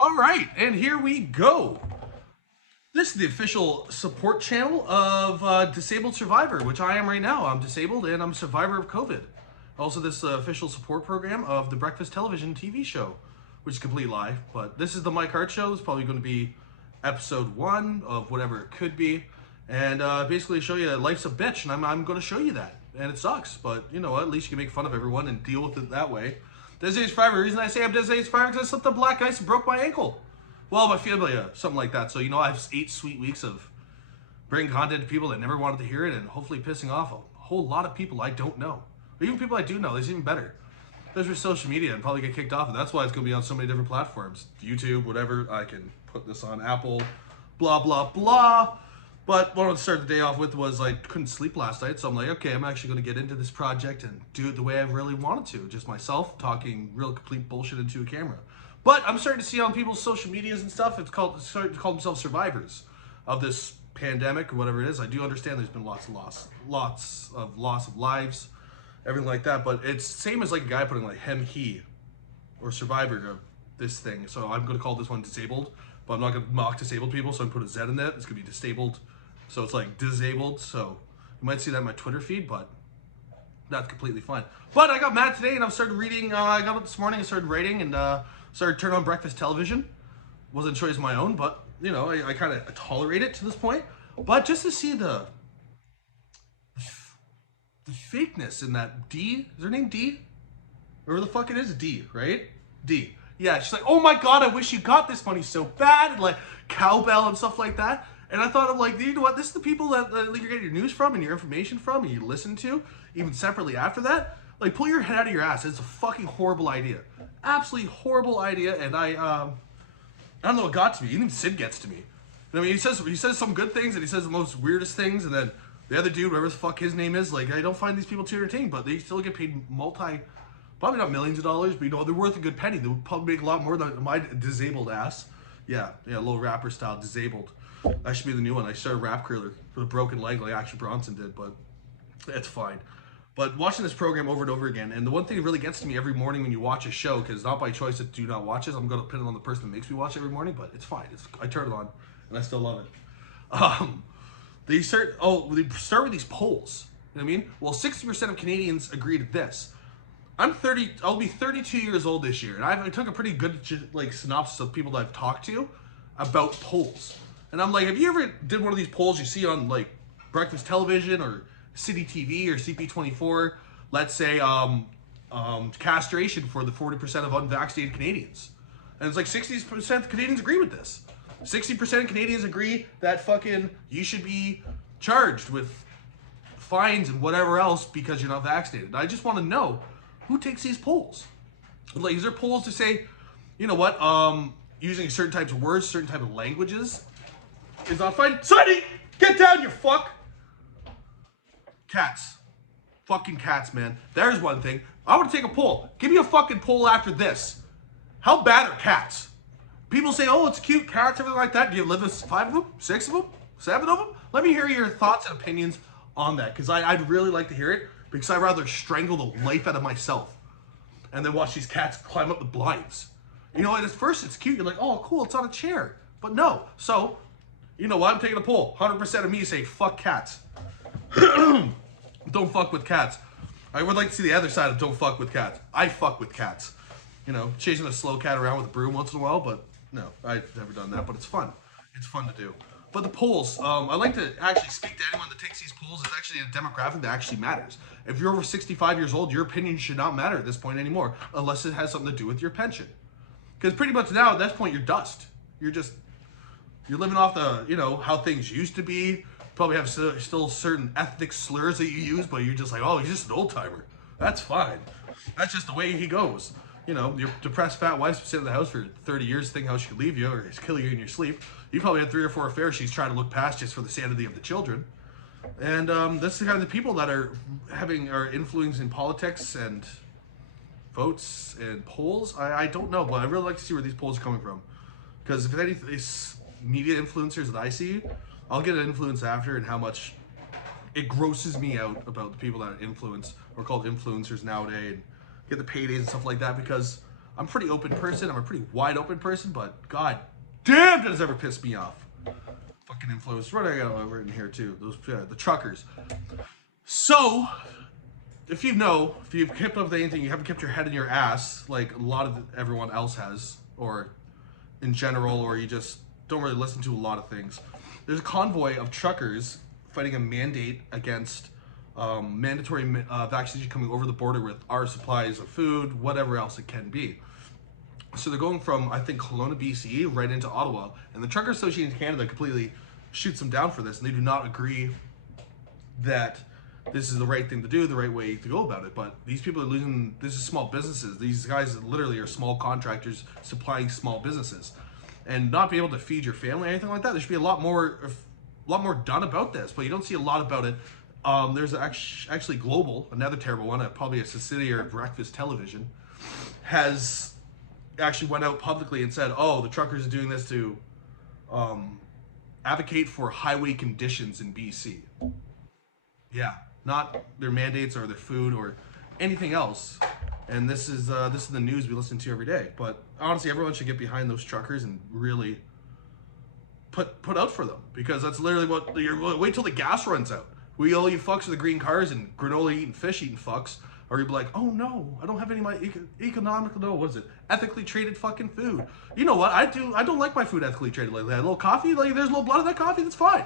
All right, and here we go. This is the official support channel of Disabled Survivor, which I am right now. I'm disabled and I'm a survivor of COVID. Also, this official support program of the Breakfast Television TV show, which is a complete lie. But this is the Mike Harte show. It's probably going to be episode 1 of whatever it could be. And basically show you that life's a bitch, and I'm going to show you that. And it sucks, but you know what? At least you can make fun of everyone and deal with it that way. Designated Survivor. The reason I say I'm Designated Survivor is because I slipped on black ice and broke my ankle. Well, my fibula, something like that. So, you know, I have 8 sweet weeks of bringing content to people that never wanted to hear it and hopefully pissing off a whole lot of people I don't know. Or even people I do know, it's even better. Especially with social media and probably get kicked off. And that's why it's going to be on so many different platforms. YouTube, whatever. I can put this on Apple, blah, blah, blah. But what I wanted to start the day off with was I couldn't sleep last night. So I'm like, okay, I'm actually going to get into this project and do it the way I really wanted to. Just myself talking real complete bullshit into a camera. But I'm starting to see on people's social medias and stuff, it's starting to call themselves survivors of this pandemic or whatever it is. I do understand there's been lots of loss of lives, everything like that. But it's same as like a guy putting like him, he, or survivor of this thing. So I'm going to call this one disabled, but I'm not going to mock disabled people. So I'm going to put a Z in it. It's going to be disabled. So it's like disabled. So you might see that in my Twitter feed, but that's completely fine. But I got mad today and I started reading. I got up this morning and started writing and started turning on breakfast television. Wasn't a choice of my own, but you know, I kind of tolerate it to this point. But just to see the fakeness in that D, is her name D? Whoever the fuck it is, D, right? D. Yeah, she's like, oh my god, I wish you got this money so bad, and like cowbell and stuff like that. And I thought, I'm like, you know what? This is the people that you're getting your news from and your information from and you listen to, even separately after that. Like, pull your head out of your ass. It's a fucking horrible idea. Absolutely horrible idea. And I don't know what got to me. Even Sid gets to me. I mean, he says some good things and he says the most weirdest things. And then the other dude, whatever the fuck his name is, like, I don't find these people too entertaining, but they still get paid probably not millions of dollars, but you know, they're worth a good penny. They would probably make a lot more than my disabled ass. Yeah, little rapper style, Dizabled. That should be the new one. I started a rap career with a broken leg like Action Bronson did, but it's fine. But watching this program over and over again, and the one thing that really gets to me every morning when you watch a show, because not by choice that do not watch it, I'm going to pin it on the person that makes me watch it every morning, but it's fine. I turn it on, and I still love it. They start with these polls. You know what I mean? Well, 60% of Canadians agree to this. I'm 30. I'll be 32 years old this year, and I took a pretty good like synopsis of people that I've talked to about polls. And I'm like, have you ever did one of these polls you see on like breakfast television or City TV or CP24? Let's say castration for the 40% of unvaccinated Canadians, and it's like 60% of Canadians agree with this. 60% of Canadians agree that fucking you should be charged with fines and whatever else because you're not vaccinated. I just want to know who takes these polls. Like, is there polls to say, you know what, using certain types of words, certain type of languages is not fine? Sonny, get down, you fuck. Cats. Fucking cats, man. There's one thing. I want to take a poll. Give me a fucking poll after this. How bad are cats? People say, oh, it's cute, cats, everything like that. Do you live with 5 of them? 6 of them? 7 of them? Let me hear your thoughts and opinions on that, because I'd really like to hear it, because I'd rather strangle the life out of myself and then watch these cats climb up the blinds. You know, at first it's cute. You're like, oh, cool, it's on a chair. But no. So, you know what? I'm taking a poll. 100% of me say, fuck cats. Don't fuck with cats. I would like to see the other side of don't fuck with cats. I fuck with cats. You know, chasing a slow cat around with a broom once in a while, but no, I've never done that, but it's fun. It's fun to do. But the polls, I like to actually speak to anyone that takes these polls. It's actually a demographic that actually matters. If you're over 65 years old, your opinion should not matter at this point anymore, unless it has something to do with your pension. Because pretty much now, at this point, you're dust. You're living off the, you know, how things used to be. Probably have still certain ethnic slurs that you use, but you're just like, oh, he's just an old timer. That's fine. That's just the way he goes. You know, your depressed fat wife's been sitting in the house for 30 years thinking how she could leave you or kill you in your sleep. You probably had 3 or 4 affairs she's trying to look past just for the sanity of the children. And that's the kind of people that are influencing politics and votes and polls. I don't know, but I really like to see where these polls are coming from. Because if any these media influencers that I see, I'll get an influence after and how much it grosses me out about the people that influence or called influencers nowadays and get the paydays and stuff like that, because I'm a pretty open person. I'm a pretty wide open person, but god damn, does it ever piss me off. Fucking influence. What do I got written here too? Those the truckers. So, if you've kept up with anything, you haven't kept your head in your ass like a lot of everyone else has, or in general, or you just don't really listen to a lot of things. There's a convoy of truckers fighting a mandate against mandatory vaccination coming over the border with our supplies of food, whatever else it can be. So they're going from, I think, Kelowna, BC, right into Ottawa, and the Trucker Association of Canada completely shoots them down for this, and they do not agree that this is the right thing to do, the right way to go about it. But these people are losing, this is small businesses. These guys literally are small contractors supplying small businesses. And not be able to feed your family or anything like that. There should be a lot more done about this, but you don't see a lot about it. There's actually Global, another terrible one, probably a subsidiary of Breakfast Television, has actually went out publicly and said, oh, the truckers are doing this to advocate for highway conditions in BC. Yeah, not their mandates or their food or anything else. And this is the news we listen to every day. But honestly, everyone should get behind those truckers and really put out for them, because that's literally what wait till the gas runs out. We all you fucks with the green cars and granola eating, fish eating fucks, or you'd be like, oh no, I don't have any of my economical, no, what is it? Ethically traded fucking food. You know what? I don't like my food ethically traded like that. A little coffee, like there's a little blood in that coffee, that's fine.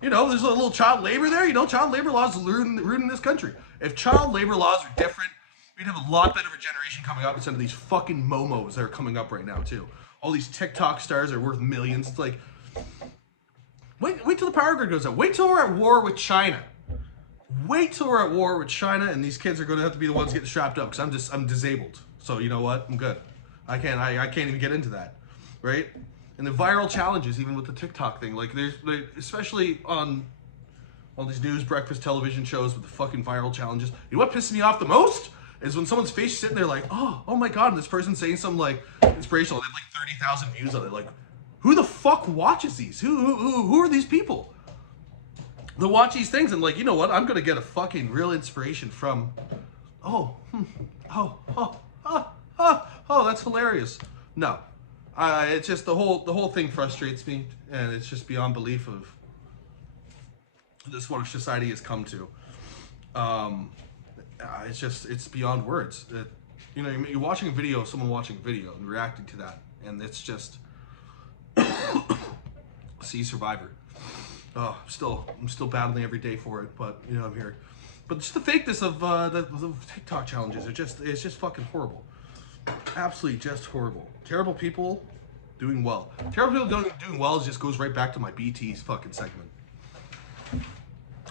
You know, there's a little child labor there. You know, child labor laws ruining this country. If child labor laws were different, we'd have a lot better of a generation coming up instead of these fucking momos that are coming up right now too. All these TikTok stars are worth millions. It's like, wait till the power grid goes out. Wait till we're at war with China. Wait till we're at war with China, and these kids are going to have to be the ones getting strapped up, because I'm disabled. So you know what? I'm good. I can't even get into that, right? And the viral challenges, even with the TikTok thing, like there's especially on all these news breakfast television shows with the fucking viral challenges. You know what pisses me off the most is when someone's face is sitting there like, oh my god, and this person's saying something like inspirational. They have like 30,000 views on it. Like, who the fuck watches these? Who are these people that watch these things? And like, you know what? I'm gonna get a fucking real inspiration from, that's hilarious. No, it's just the whole thing frustrates me, and it's just beyond belief of this what society has come to. It's beyond words. You know, you're watching a video, someone watching a video and reacting to that, and it's just see Survivor. Oh, I'm still battling every day for it, but you know, I'm here. But just the fakeness of the TikTok challenges it's just fucking horrible. Absolutely just horrible. Terrible people doing well. Terrible people doing well just goes right back to my BT's fucking segment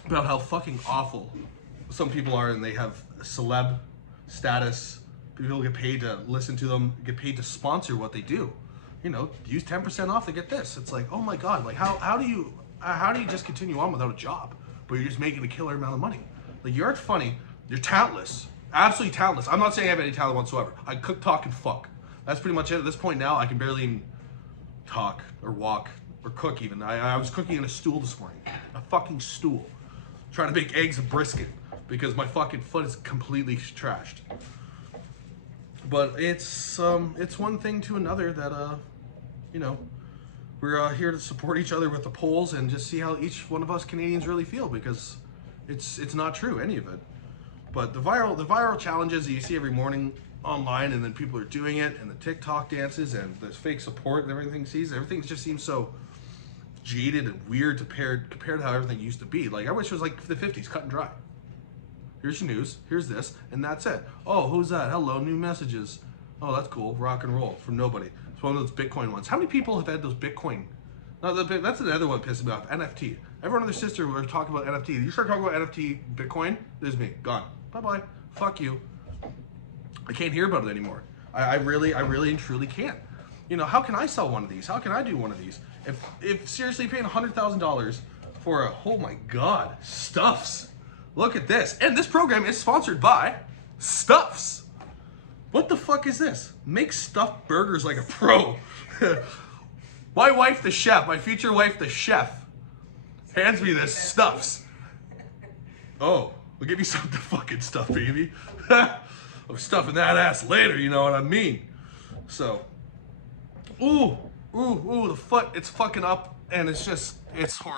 about how fucking awful some people are, and they have celeb status. People get paid to listen to them, get paid to sponsor what they do. You know, use 10% off to get this. It's like, oh my god, like how do you just continue on without a job, but you're just making a killer amount of money? Like, you aren't funny, you're talentless, absolutely talentless. I'm not saying I have any talent whatsoever. I cook, talk, and fuck. That's pretty much it. At this point now, I can barely even talk or walk or cook even. I was cooking in a stool this morning, a fucking stool, trying to make eggs and brisket because my fucking foot is completely trashed. But it's one thing to another that you know, we're here to support each other with the polls and just see how each one of us Canadians really feel, because it's not true, any of it. But the viral challenges that you see every morning online, and then people are doing it, and the TikTok dances and the fake support and everything just seems so jaded and weird compared to how everything used to be. Like, I wish it was like the 50s, cut and dry. Here's your news, here's this, and that's it. Oh, who's that? Hello, new messages. Oh, that's cool, rock and roll from nobody. It's one of those Bitcoin ones. How many people have had those Bitcoin? No, that's another one pissing me off. NFT. Everyone and their sister were talking about NFT. You start talking about NFT, Bitcoin, there's me, gone. Bye-bye, fuck you. I can't hear about it anymore. I really and truly can't. You know, how can I sell one of these? How can I do one of these? If seriously paying $100,000 for a, oh my God, Stuffs. Look at this. And this program is sponsored by Stuffs. What the fuck is this? Make stuffed burgers like a pro. My wife, the chef, my future wife, the chef, hands me this Stuffs. Oh, we'll give you something to fucking stuff, baby. I'm stuffing that ass later, you know what I mean? So, ooh, the foot, it's fucking up, and it's horrible.